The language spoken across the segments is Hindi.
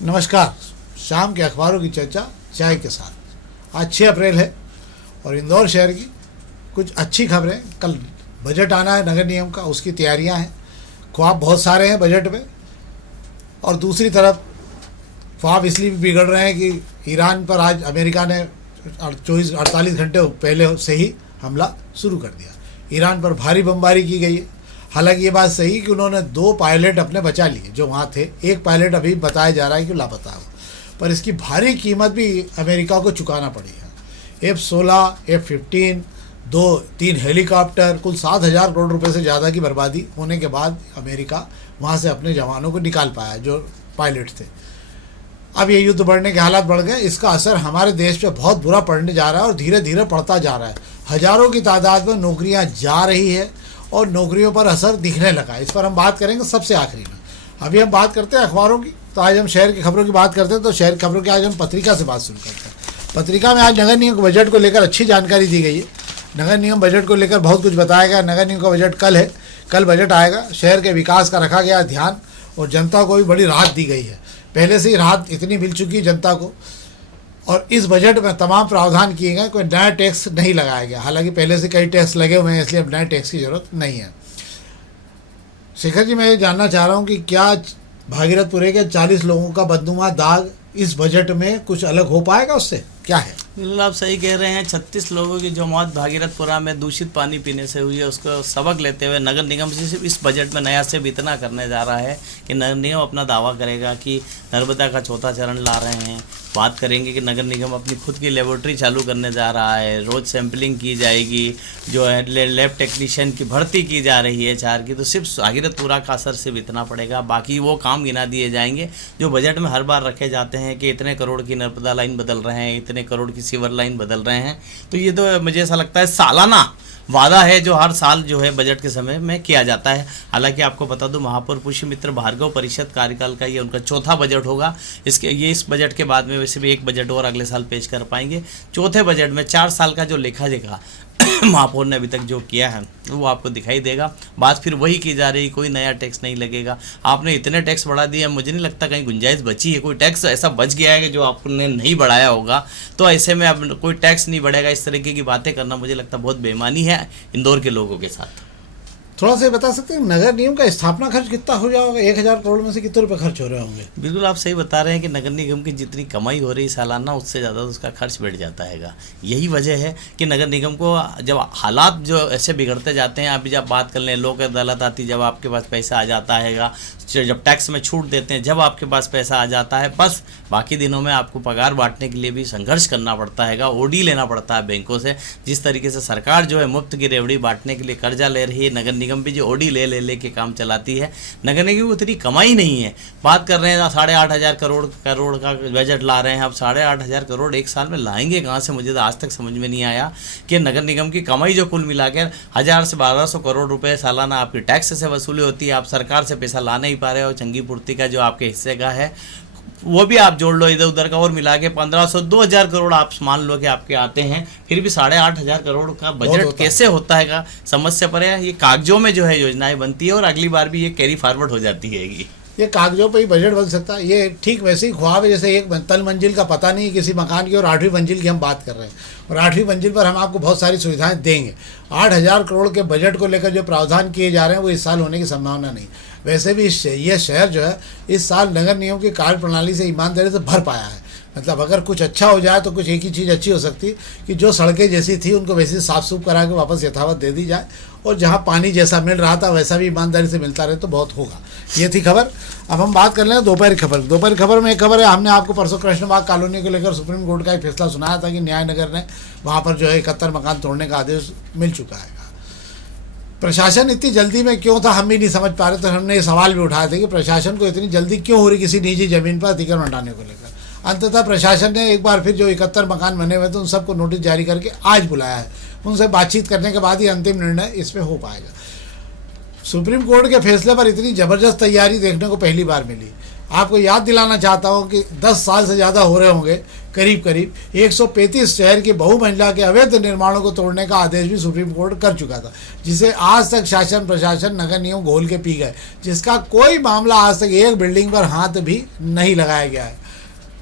नमस्कार। शाम के अखबारों की चर्चा चाय के साथ। आज 6 अप्रैल है और इंदौर शहर की कुछ अच्छी खबरें। कल बजट आना है नगर निगम का, उसकी तैयारियां हैं। ख्वाब बहुत सारे हैं बजट में, और दूसरी तरफ ख्वाब इसलिए भी बिगड़ रहे हैं कि ईरान पर आज अमेरिका ने 48 घंटे पहले से ही हमला शुरू कर दिया। ईरान पर भारी बमबारी की गई है। हालांकि ये बात सही कि उन्होंने 2 पायलट अपने बचा लिए जो वहाँ थे। एक पायलट अभी बताया जा रहा है कि लापता हो, पर इसकी भारी कीमत भी अमेरिका को चुकाना पड़ी है। F-16, F-15, 2-3 हेलीकॉप्टर, कुल 7,000 करोड़ रुपए से ज़्यादा की बर्बादी होने के बाद अमेरिका वहाँ से अपने जवानों को निकाल पाया जो पायलट थे। अब ये युद्ध बढ़ने के हालात बढ़ गए। इसका असर हमारे देश पे बहुत बुरा पड़ने जा रहा है और धीरे धीरे पड़ता जा रहा है। हज़ारों की तादाद में नौकरियां जा रही है और नौकरियों पर असर दिखने लगा है। इस पर हम बात करेंगे सबसे आखिरी में। अभी हम बात करते हैं अखबारों की, तो आज हम शहर की खबरों की बात करते हैं। तो शहर की खबरों की आज हम पत्रिका से बात शुरू करते हैं। पत्रिका में आज नगर निगम के बजट को लेकर अच्छी जानकारी दी गई है। नगर निगम बजट को लेकर बहुत कुछ बताया गया। नगर निगम का बजट कल है, कल बजट आएगा। शहर के विकास का रखा गया ध्यान और जनता को भी बड़ी राहत दी गई है। पहले से ही राहत इतनी मिल चुकी है जनता को, और इस बजट में तमाम प्रावधान किए गए। कोई नया टैक्स नहीं लगाया गया। हालांकि पहले से कई टैक्स लगे हुए हैं, इसलिए अब नए टैक्स की जरूरत नहीं है। शेखर जी, मैं ये जानना चाह रहा हूँ कि क्या भागीरथपुरे के 40 लोगों का बदनुमा दाग इस बजट में कुछ अलग हो पाएगा? उससे क्या है? बिल्कुल आप सही कह रहे हैं। 36 लोगों की जो मौत भागीरथपुरा में दूषित पानी पीने से हुई है, उसको सबक लेते हुए नगर निगम सिर्फ इस बजट में नया से इतना करने जा रहा है कि नगर निगम अपना दावा करेगा कि नर्मदा का चौथा चरण ला रहे हैं। बात करेंगे कि नगर निगम अपनी खुद की लेबोरेटरी चालू करने जा रहा है। रोज़ सैंपलिंग की जाएगी, जो है लैब टेक्नीशियन की भर्ती की जा रही है 4 की। तो सिर्फ भागीरथपुरा का असर सिर्फ इतना पड़ेगा। बाकी वो काम गिना दिए जाएंगे जो बजट में हर बार रखे जाते हैं कि इतने करोड़ की नर्मदा लाइन बदल रहे हैं, इतने करोड़ की सीवर लाइन बदल रहे हैं। तो ये तो मुझे ऐसा लगता है सालाना वादा है जो हर साल जो है बजट के समय में किया जाता है। हालांकि आपको बता दूं, महापौर पुष्यमित्र भार्गव परिषद कार्यकाल का ये उनका चौथा बजट होगा। इस बजट के बाद में वैसे भी एक बजट और अगले साल पेश कर पाएंगे। चौथे बजट में 4 साल का जो लेखा जोखा महापौर ने अभी तक जो किया है वो आपको दिखाई देगा। बात फिर वही की जा रही, कोई नया टैक्स नहीं लगेगा। आपने इतने टैक्स बढ़ा दिए, मुझे नहीं लगता कहीं गुंजाइश बची है। कोई टैक्स ऐसा बच गया है कि जो आपने नहीं बढ़ाया होगा। तो ऐसे में अब कोई टैक्स नहीं बढ़ेगा, इस तरीके की बातें करना मुझे लगता बहुत बेईमानी है इंदौर के लोगों के साथ। थोड़ा सा बता सकते हैं नगर निगम का स्थापना खर्च कितना हो जाएगा? 1,000 करोड़ में से कितने रुपए खर्च हो रहे होंगे? बिल्कुल आप सही बता रहे हैं कि नगर निगम की जितनी कमाई हो रही सालाना, उससे ज़्यादा उसका खर्च बढ़ जाता है। यही वजह है कि नगर निगम को जब हालात जो ऐसे बिगड़ते जाते हैं, अभी जब बात कर लें लोक अदालत आती, जब आपके पास पैसा आ जाता है, जब टैक्स में छूट देते हैं, जब आपके पास पैसा आ जाता है, बस बाकी दिनों में आपको पगार बांटने के लिए भी संघर्ष करना पड़ता है, ओडी लेना पड़ता है बैंकों से। जिस तरीके से सरकार जो है मुफ्त की रेवड़ी बांटने के लिए कर्जा ले रही है, नगर निगम भी जो ओडी ले के काम चलाती है। नगर निगम की उतनी कमाई नहीं है। बात कर रहे हैं 8,500 करोड़ का बजट ला रहे हैं। अब 8,500 करोड़ एक साल में लाएंगे कहाँ से? मुझे तो आज तक समझ में नहीं आया कि नगर निगम की कमाई जो कुल मिला के 1,000 से 1,200 करोड़ रुपए सालाना आपकी टैक्स से वसूली होती है। आप सरकार से पैसा ला नहीं पा रहे हो। चंगी पूर्ति का जो आपके हिस्से का है वो भी आप जोड़ लो, इधर उधर का और मिला के 1,500-2,000 करोड़ आप मान लो कि आपके आते हैं। फिर भी 8,500 करोड़ का बजट कैसे होता है का समस्या पर है। ये कागजों में जो है योजनाएं बनती है और अगली बार भी ये कैरी फॉरवर्ड हो जाती है। ये कागजों पे ही बजट बन सकता है। ये ठीक वैसे ही ख्वाब है जैसे एक तल मंजिल का पता नहीं किसी मकान की, और 8वीं मंजिल की हम बात कर रहे हैं, और 8वीं मंजिल पर हम आपको बहुत सारी सुविधाएं देंगे। 8,000 करोड़ के बजट को लेकर जो प्रावधान किए जा रहे हैं वो इस साल होने की संभावना नहीं। वैसे भी ये शहर जो है इस साल नगर निगम की कार्य प्रणाली से ईमानदारी से भर पाया है। मतलब अगर कुछ अच्छा हो जाए तो कुछ एक ही चीज़ अच्छी हो सकती कि जो सड़कें जैसी थी उनको वैसे साफ सूफ करा के वापस यथावत दे दी जाए, और जहाँ पानी जैसा मिल रहा था वैसा भी ईमानदारी से मिलता रहे तो बहुत होगा। ये थी खबर। अब हम बात कर लें दोपहर खबर। दोपहर खबर में एक खबर है, हमने आपको परसों कृष्णबाग कॉलोनी को लेकर सुप्रीम कोर्ट का एक फैसला सुनाया था कि न्याय नगर ने वहाँ पर जो है 71 मकान तोड़ने का आदेश मिल चुका है। प्रशासन इतनी जल्दी में क्यों था हम भी नहीं समझ पा रहे, तो हमने ये सवाल भी उठाए थे कि प्रशासन को इतनी जल्दी क्यों हो रही किसी निजी ज़मीन पर अतिक्रमण हटाने को लेकर। अंततः प्रशासन ने एक बार फिर जो 71 मकान बने हुए थे उन सबको नोटिस जारी करके आज बुलाया है। उनसे बातचीत करने के बाद ही अंतिम निर्णय इसमें हो पाएगा। सुप्रीम कोर्ट के फैसले पर इतनी ज़बरदस्त तैयारी देखने को पहली बार मिली। आपको याद दिलाना चाहता हूँ कि 10 साल से ज़्यादा हो रहे होंगे, करीब करीब 135 शहर की बहुमंजिला के अवैध निर्माणों को तोड़ने का आदेश भी सुप्रीम कोर्ट कर चुका था, जिसे आज तक शासन प्रशासन नगर निगम घोल के पी गए, जिसका कोई मामला आज तक एक बिल्डिंग पर हाथ भी नहीं लगाया गया है।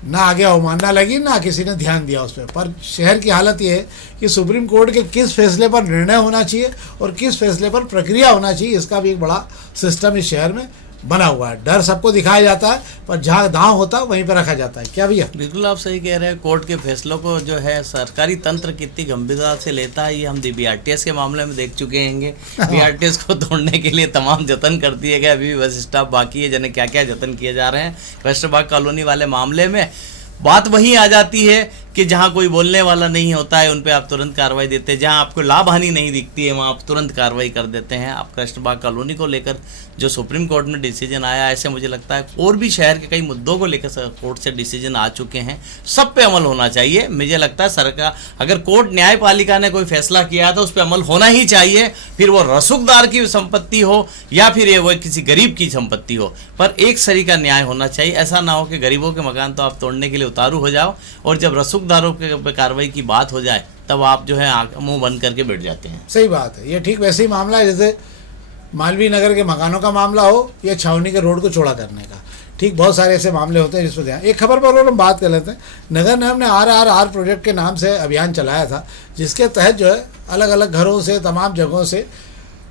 ना आगे अवमानना लगी, ना किसी ने ध्यान दिया उस पर शहर की हालत ये है कि सुप्रीम कोर्ट के किस फैसले पर निर्णय होना चाहिए और किस फैसले पर प्रक्रिया होना चाहिए, इसका भी एक बड़ा सिस्टम इस शहर में बना हुआ है। डर सबको दिखाया जाता है, पर जहाँ दांव होता है वहीं पर रखा जाता है। क्या भैया? बिल्कुल आप सही कह रहे हैं। कोर्ट के फैसलों को जो है सरकारी तंत्र कितनी गंभीरता से लेता है, ये हम BRTS के मामले में देख चुके हैं। BRTS को तोड़ने के लिए तमाम जतन कर दिए गए, अभी भी बस स्टाफ बाकी है, जाने क्या क्या जतन किए जा रहे हैं। वेस्टरबाग कॉलोनी वाले मामले में बात वहीं आ जाती है कि जहाँ कोई बोलने वाला नहीं होता है उन पे आप तुरंत कार्रवाई देते हैं, जहाँ आपको लाभ हानि नहीं दिखती है वहाँ आप तुरंत कार्रवाई कर देते हैं। आप वेस्टरबाग कॉलोनी को लेकर जो सुप्रीम कोर्ट में डिसीजन आया, ऐसे मुझे लगता है और भी शहर के कई मुद्दों को लेकर कोर्ट से डिसीजन आ चुके हैं, सब पे अमल होना चाहिए। मुझे लगता है सरकार, अगर कोर्ट न्यायपालिका ने कोई फैसला किया तो उस पर अमल होना ही चाहिए, फिर वो रसूखदार की संपत्ति हो या फिर ये वो किसी गरीब की संपत्ति हो, पर एक सरी का न्याय होना चाहिए। ऐसा ना हो कि गरीबों के मकान तो आप तोड़ने के लिए उतारू हो जाओ और जब रसूखदारों के कार्रवाई की बात हो जाए तब आप जो है मुंह बंद करके बैठ जाते हैं। सही बात है। ये ठीक वैसे ही मामला है जैसे मालवीय नगर के मकानों का मामला हो या छावनी के रोड को चौड़ा करने का। ठीक बहुत सारे ऐसे मामले होते हैं जिस पर ध्यान। एक खबर पर और हम बात कर लेते हैं। नगर निगम ने RRR प्रोजेक्ट के नाम से अभियान चलाया था, जिसके तहत जो है अलग अलग घरों से, तमाम जगहों से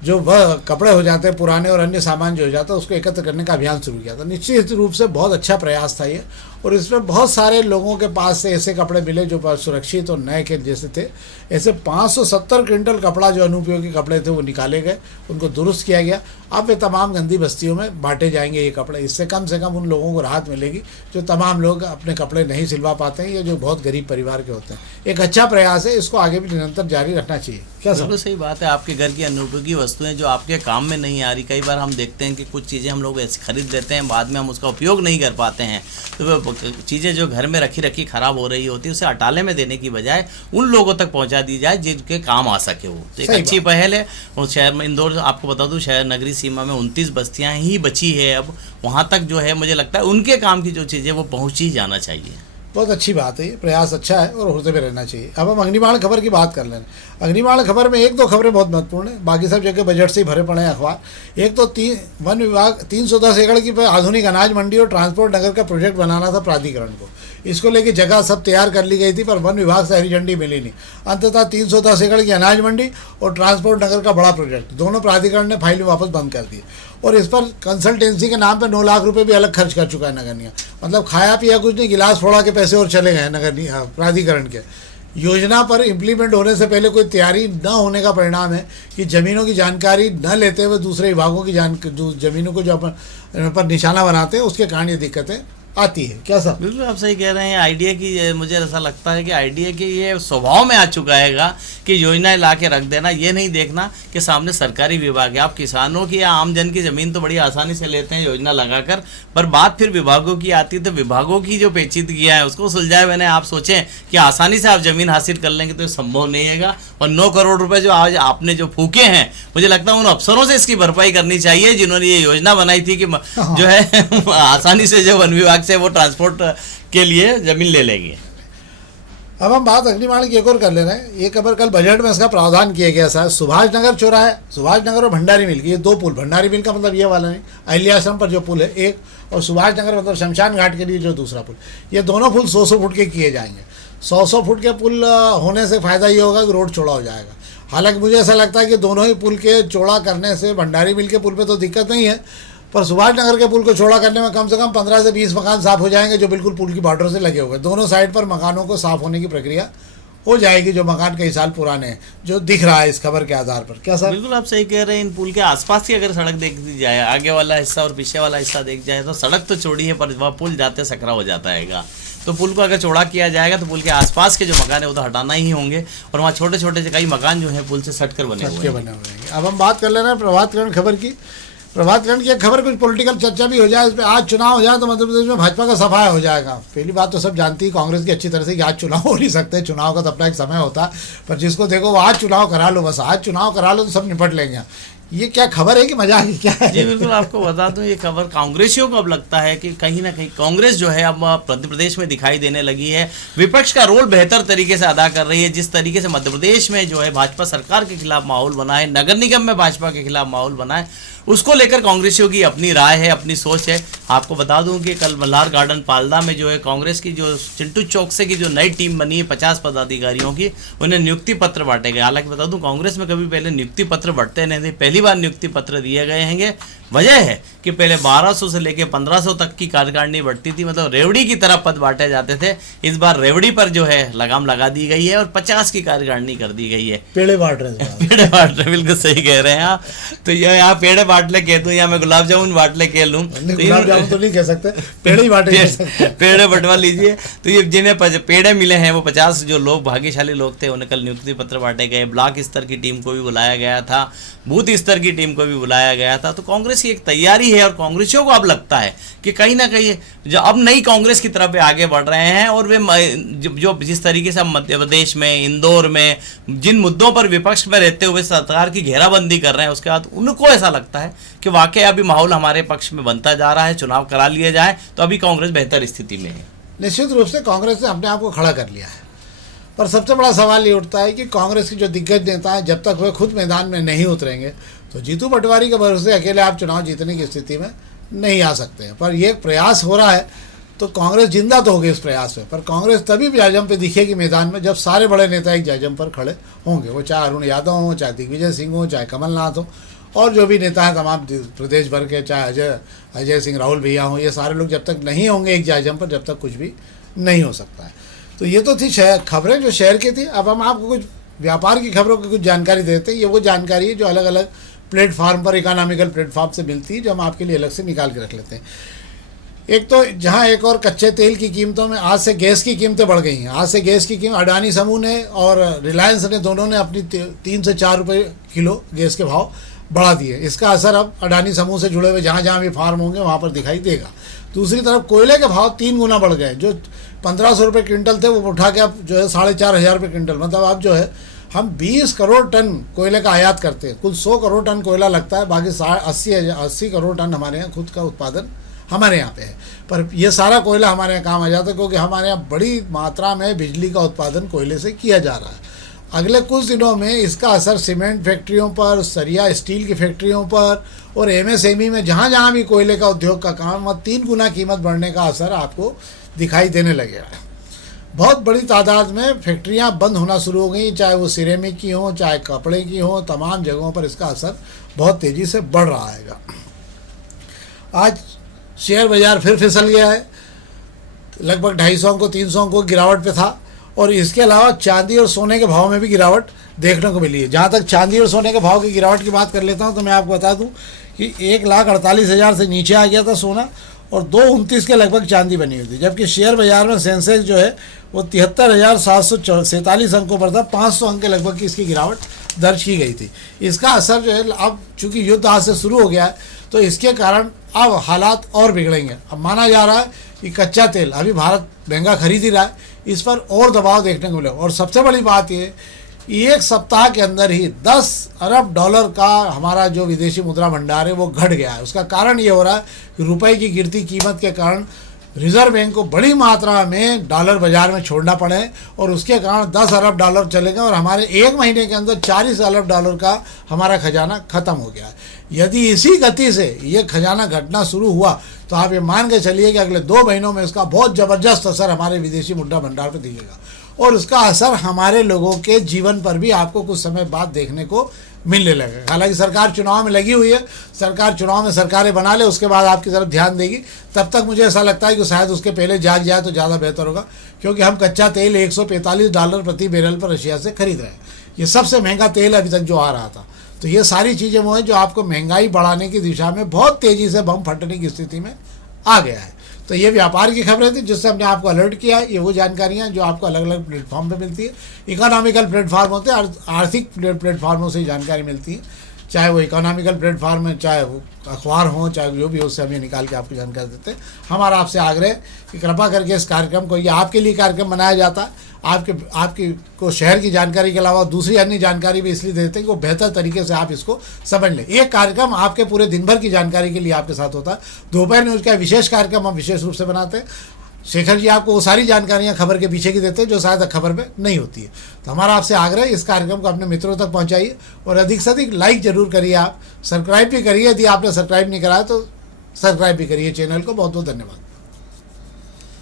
जो वह कपड़े हो जाते हैं पुराने और अन्य सामान जो हो जाता है उसको एकत्र करने का अभियान शुरू किया था। निश्चित रूप से बहुत अच्छा प्रयास था ये, और इसमें बहुत सारे लोगों के पास से ऐसे कपड़े मिले जो सुरक्षित और नए के जैसे थे। ऐसे 570 क्विंटल कपड़ा जो अनुपयोगी कपड़े थे वो निकाले गए, उनको दुरुस्त किया गया। अब वे तमाम गंदी बस्तियों में बांटे जाएंगे ये कपड़े। इससे कम से कम उन लोगों को राहत मिलेगी जो तमाम लोग अपने कपड़े नहीं सिलवा पाते हैं या जो बहुत गरीब परिवार के होते हैं। एक अच्छा प्रयास है, इसको आगे भी निरंतर जारी रखना चाहिए। क्या बिल्कुल सही बात है। आपके घर की अनुपयोगी वस्तुएं जो आपके काम में नहीं आ रही, कई बार हम देखते हैं कि कुछ चीज़ें हम लोग ऐसी खरीद लेते हैं, बाद में हम उसका उपयोग नहीं कर पाते हैं, तो वो चीज़ें जो घर में रखी खराब हो रही होती है उसे अटाले में देने की बजाय उन लोगों तक पहुंचा दी जाए जिनके काम आ सके। वो तो एक अच्छी पहल है। और शहर में इंदौर, आपको बता दूं, शहर नगरी सीमा में 29 बस्तियां ही बची है अब, वहां तक जो है मुझे लगता है उनके काम की जो चीज़ें वो पहुंच ही जाना चाहिए। बहुत अच्छी बात है, ये प्रयास अच्छा है और होते भी रहना चाहिए। अब हम अग्निबाण खबर की बात कर लें। अग्निबाण खबर में 1-2 खबरें बहुत महत्वपूर्ण है, बाकी सब जगह बजट से ही भरे पड़े हैं अखबार। एक तो वन विभाग 310 एकड़ की आधुनिक अनाज मंडी और ट्रांसपोर्ट नगर का प्रोजेक्ट बनाना था प्राधिकरण को। इसको लेके जगह सब तैयार कर ली गई थी, पर वन विभाग से हरी झंडी मिली नहीं। अंततः 310 एकड़ की अनाज मंडी और ट्रांसपोर्ट नगर का बड़ा प्रोजेक्ट दोनों प्राधिकरण ने फाइल में वापस बंद कर दिए, और इस पर कंसल्टेंसी के नाम पे 9 लाख रुपए भी अलग खर्च कर चुका है नगर निगम। मतलब खाया पिया कुछ नहीं, गिलास फोड़ा के पैसे और चले गए नगर प्राधिकरण के। योजना पर इम्प्लीमेंट होने से पहले कोई तैयारी न होने का परिणाम है कि ज़मीनों की जानकारी न लेते हुए दूसरे विभागों की ज़मीनों को जो पर निशाना बनाते हैं उसके कारण ये दिक्कतें आती है। क्या सर? बिल्कुल आप सही कह रहे हैं। आईडीए की, मुझे ऐसा लगता है कि आईडीए की ये स्वभाव में आ चुका है कि योजनाएं ला के रख देना, ये नहीं देखना कि सामने सरकारी विभाग है। आप किसानों की या आम जन की ज़मीन तो बड़ी आसानी से लेते हैं योजना लगाकर, पर बात फिर विभागों की आती है तो विभागों की जो पेचीदगियाँ है उसको सुलझाए मैंने आप सोचें कि आसानी से आप ज़मीन हासिल कर लेंगे तो ये संभव नहीं है। और 9 करोड़ रुपये जो आज आपने जो फूके हैं, मुझे लगता है उन अफसरों से इसकी भरपाई करनी चाहिए जिन्होंने ये योजना बनाई थी कि जो है आसानी से जो वन विभाग से वो ट्रांसपोर्ट के लिए जमीन ले लेंगे। अब हम बात अग्निबाण की एक और कर ले रहे हैं। ये खबर कल बजट में इसका प्रावधान किया गया था। सुभाष नगर चौराहे, सुभाष नगर और भंडारी मिल की ये 2 पुल, भंडारी मिल का मतलब ये वाला नहीं, अहिल्याश्रम पर जो पुल है एक, और सुभाष नगर मतलब शमशान घाट के लिए जो दूसरा पुल, ये दोनों पुल 100-100 फुट के किए जाएंगे। 100-100 फुट के पुल होने से फ़ायदा ये होगा कि रोड चौड़ा हो जाएगा। हालांकि मुझे ऐसा लगता है कि दोनों ही पुल के चौड़ा करने से भंडारी मिल के पुल पे तो दिक्कत नहीं है, पर सुभाष नगर के पुल को चौड़ा करने में कम से कम 15 से 20 मकान साफ हो जाएंगे जो बिल्कुल पुल की बॉर्डर से लगे हुए। दोनों साइड पर मकानों को साफ होने की प्रक्रिया हो जाएगी जो मकान कई साल पुराने हैं, जो दिख रहा है इस खबर के आधार पर। क्या सर? बिल्कुल आप सही कह रहे हैं। इन पुल के आसपास की अगर सड़क देख दी जाए, आगे वाला हिस्सा और पीछे वाला हिस्सा देख जाए तो सड़क तो चौड़ी है पर वह पुल जाते सकरा हो जाता है। तो पुल को अगर चौड़ा किया जाएगा तो पुल के आसपास के जो मकान है वो तो हटाना ही होंगे, और वहाँ छोटे छोटे से कई मकान जो हैं पुल से सटकर बने हुए हैं। अब हम बात कर ले रहे हैं प्रभातकरण खबर की। प्रभातकरण की एक खबर, कुछ पॉलिटिकल चर्चा भी हो जाए इस पर। आज चुनाव हो जाए तो मध्य प्रदेश में भाजपा का सफाया हो जाएगा। पहली बात तो सब जानती है कांग्रेस की अच्छी तरह से कि आज चुनाव हो नहीं सकते, चुनाव का तो अपना एक समय होता है, पर जिसको देखो वो आज चुनाव करा लो, बस आज चुनाव करा लो तो सब निपट लेंगे। ये क्या खबर है कि मजाक है, क्या है? जी बिल्कुल, आपको बता दूं, ये खबर कांग्रेसियों को अब लगता है कि कहीं ना कहीं कांग्रेस जो है अब मध्य प्रदेश में दिखाई देने लगी है, विपक्ष का रोल बेहतर तरीके से अदा कर रही है। जिस तरीके से मध्य प्रदेश में जो है भाजपा सरकार के खिलाफ माहौल बना है, नगर निगम में भाजपा के खिलाफ माहौल बना है, उसको लेकर कांग्रेसियों की अपनी राय है, अपनी सोच है। आपको बता दूं कि कल मल्हार गार्डन पाल्दा में जो है कांग्रेस की जो चिंटू चौकसे की जो नई टीम बनी है 50 पदाधिकारियों की, उन्हें नियुक्ति पत्र बांटे गए। हालांकि बता दूं कांग्रेस में कभी पहले नियुक्ति पत्र बढ़ते नहीं थे, पहली बार नियुक्ति पत्र दिए गए हैं। वजह है कि पहले 1200 से लेकर 1500 तक की कार्यकारिणी बढ़ती थी, मतलब रेवड़ी की तरह पद बांटे जाते थे। इस बार रेवड़ी पर जो है लगाम लगा दी गई है और 50 की कार्यकारिणी कर दी गई है। पेड़े बांट रहे हैं। पेड़े बांट रहे, बिल्कुल सही कह रहे हैं आप। तो ये यहाँ पेड़े बांट ले कह दूं या मैं गुलाब जामुन बांट ले कह लूँ, गुलाब जामुन तो नहीं कह सकते, पेड़े ही बांटे कह सकते हैं। पेड़े बंटवा लीजिए। तो ये जिन्हें पेड़े मिले हैं वो 50 जो लोग भाग्यशाली लोग थे, उन्हें कल नियुक्ति पत्र बांटे गए। ब्लॉक स्तर की टीम को भी बुलाया गया था, बूथ स्तर की टीम को भी बुलाया गया था। तो कांग्रेस की एक तैयारी है और कांग्रेसियों को अब लगता है कि कहीं ना कहीं जो अब नई कांग्रेस की तरफ आगे बढ़ रहे हैं। और वे जो जिस तरीके से मध्य प्रदेश में, इंदौर में जिन मुद्दों पर विपक्ष में रहते हुए सरकार की घेराबंदी कर रहे हैं, उसके बाद उनको ऐसा लगता है कि वाकई अभी माहौल हमारे पक्ष में बनता जा रहा है, चुनाव करा लिए जाए तो अभी कांग्रेस बेहतर स्थिति में है। निश्चित रूप से कांग्रेस ने अपने आप को खड़ा कर लिया है, पर सबसे बड़ा सवाल ये उठता है कि कांग्रेस के जो दिग्गज नेता हैं, जब तक वे खुद मैदान में नहीं उतरेंगे तो जीतू पटवारी के भरोसे अकेले आप चुनाव जीतने की स्थिति में नहीं आ सकते हैं। पर यह प्रयास हो रहा है तो कांग्रेस जिंदा तो होगी इस प्रयास में, पर कांग्रेस तभी जाजम पे दिखेगी मैदान में जब सारे बड़े नेता एक जाजम पर खड़े होंगे। वो चाहे अरुण यादव हो, चाहे दिग्विजय सिंह हो, चाहे कमलनाथ हो, और जो भी नेता हैं तमाम प्रदेश भर के, चाहे अजय सिंह, राहुल भैया हों, ये सारे लोग जब तक नहीं होंगे एक जाजम पर, जब तक कुछ भी नहीं हो सकता है। तो ये तो थी खबरें जो शहर की थी। अब हम आपको कुछ व्यापार की खबरों की कुछ जानकारी देते हैं। ये वो जानकारी है जो अलग अलग प्लेटफार्म पर, इकोनॉमिकल प्लेटफार्म से मिलती है, जो हम आपके लिए अलग से निकाल के रख लेते हैं। एक तो जहां एक और कच्चे तेल की कीमतों में आज से गैस की कीमतें बढ़ गई हैं। आज से गैस की कीमत अडानी समूह ने और रिलायंस ने, दोनों ने अपनी 3 से 4 रुपये किलो गैस के भाव बढ़ा दिए। इसका असर अब अडानी समूह से जुड़े हुए जहाँ जहाँ भी फार्म होंगे वहाँ पर दिखाई देगा। दूसरी तरफ कोयले के भाव 3 गुना बढ़ गए। जो 1500 रुपये क्विंटल थे वो उठा के अब जो है 4500 रुपये क्विंटल, मतलब अब जो है हम 20 करोड़ टन कोयले का आयात करते हैं। कुल 100 करोड़ टन कोयला लगता है, बाकी 80 करोड़ टन हमारे यहाँ खुद का उत्पादन हमारे यहाँ पे है। पर ये सारा कोयला हमारे यहाँ काम आ जाता है क्योंकि हमारे यहाँ बड़ी मात्रा में बिजली का उत्पादन कोयले से किया जा रहा है। अगले कुछ दिनों में इसका असर सीमेंट फैक्ट्रियों पर, सरिया स्टील की फैक्ट्रियों पर और एमएसएमई में जहाँ जहाँ भी कोयले का उद्योग का काम, 3 गुना कीमत बढ़ने का असर आपको दिखाई देने लगेगा। बहुत बड़ी तादाद में फैक्ट्रियाँ बंद होना शुरू हो गई, चाहे वो सिरेमिक की हों, चाहे कपड़े की हों, तमाम जगहों पर इसका असर बहुत तेज़ी से बढ़ रहा है। आज शेयर बाज़ार फिर फिसल गया है, लगभग 250 को 300 को गिरावट पे था। और इसके अलावा चांदी और सोने के भाव में भी गिरावट देखने को मिली है। जहाँ तक चांदी और सोने के भाव की गिरावट की बात कर लेता हूँ तो मैं आपको बता दूँ कि 1,48,000 से नीचे आ गया था सोना और 229 के लगभग चांदी बनी हुई थी। जबकि शेयर बाजार में सेंसेक्स जो है वो 73,747 अंकों पर था। 500 अंक के लगभग की इसकी गिरावट दर्ज की गई थी। इसका असर जो है, अब चूँकि युद्ध आज से शुरू हो गया है तो इसके कारण अब हालात और बिगड़ेंगे। अब माना जा रहा है कि कच्चा तेल अभी भारत महंगा खरीद ही रहा है, इस पर और दबाव देखने को मिलेगा। और सबसे बड़ी बात ये, एक सप्ताह के अंदर ही 10 अरब डॉलर का हमारा जो विदेशी मुद्रा भंडार है वो घट गया है। उसका कारण ये हो रहा है कि रुपए की गिरती कीमत के कारण रिजर्व बैंक को बड़ी मात्रा में डॉलर बाजार में छोड़ना पड़े और उसके कारण 10 अरब डॉलर चले गए और हमारे 1 महीने के अंदर 40 अरब डॉलर का हमारा खजाना खत्म हो गया है। यदि इसी गति से ये खजाना घटना शुरू हुआ तो आप ये मान के चलिए कि अगले 2 महीनों में इसका बहुत ज़बरदस्त असर हमारे विदेशी मुद्रा भंडार पर दिखेगा और उसका असर हमारे लोगों के जीवन पर भी आपको कुछ समय बाद देखने को मिलने लगेगा। हालांकि सरकार चुनाव में लगी हुई है, सरकार चुनाव में सरकारें बना ले, उसके बाद आपकी तरफ ध्यान देगी। तब तक मुझे ऐसा लगता है कि शायद उसके पहले जाग जाए तो ज़्यादा बेहतर होगा, क्योंकि हम कच्चा तेल $145 प्रति बैरल पर रशिया से खरीद रहे हैं। ये सबसे महंगा तेल अभी तक जो आ रहा था। तो ये सारी चीज़ें वो हैं जो आपको महंगाई बढ़ाने की दिशा में बहुत तेज़ी से बम फटने की स्थिति में आ गया है। तो ये व्यापार की खबरें थी जिससे हमने आपको अलर्ट किया है। ये वो जानकारियाँ जो आपको अलग अलग प्लेटफॉर्म पे मिलती है। इकोनॉमिकल प्लेटफॉर्म होते हैं, आर्थिक प्लेटफॉर्मों से जानकारी मिलती है। चाहे वो इकोनॉमिकल प्लेटफॉर्म है, चाहे वो अखबार हो, चाहे जो भी हो, उससे हम ये निकाल के आपको जानकारी देते हैं। हमारा आपसे आग्रह है कि कृपा करके इस कार्यक्रम को, ये आपके लिए कार्यक्रम बनाया जाता है, आपकी को शहर की जानकारी के अलावा दूसरी अन्य जानकारी भी इसलिए देते हैं कि वो बेहतर तरीके से आप इसको समझ लें। एक कार्यक्रम आपके पूरे दिन भर की जानकारी के लिए आपके साथ होता है। दोपहर न्यूज़ का विशेष कार्यक्रम हम विशेष रूप से बनाते हैं। शेखर जी आपको वो सारी जानकारियां खबर के पीछे की देते हैं जो शायद खबर में नहीं होती है। तो हमारा आपसे आग्रह है, इस कार्यक्रम को अपने मित्रों तक पहुंचाइए और अधिक से अधिक लाइक जरूर करिए। आप सब्सक्राइब भी करिए, यदि आपने सब्सक्राइब नहीं करा तो सब्सक्राइब भी करिए चैनल को। बहुत बहुत धन्यवाद।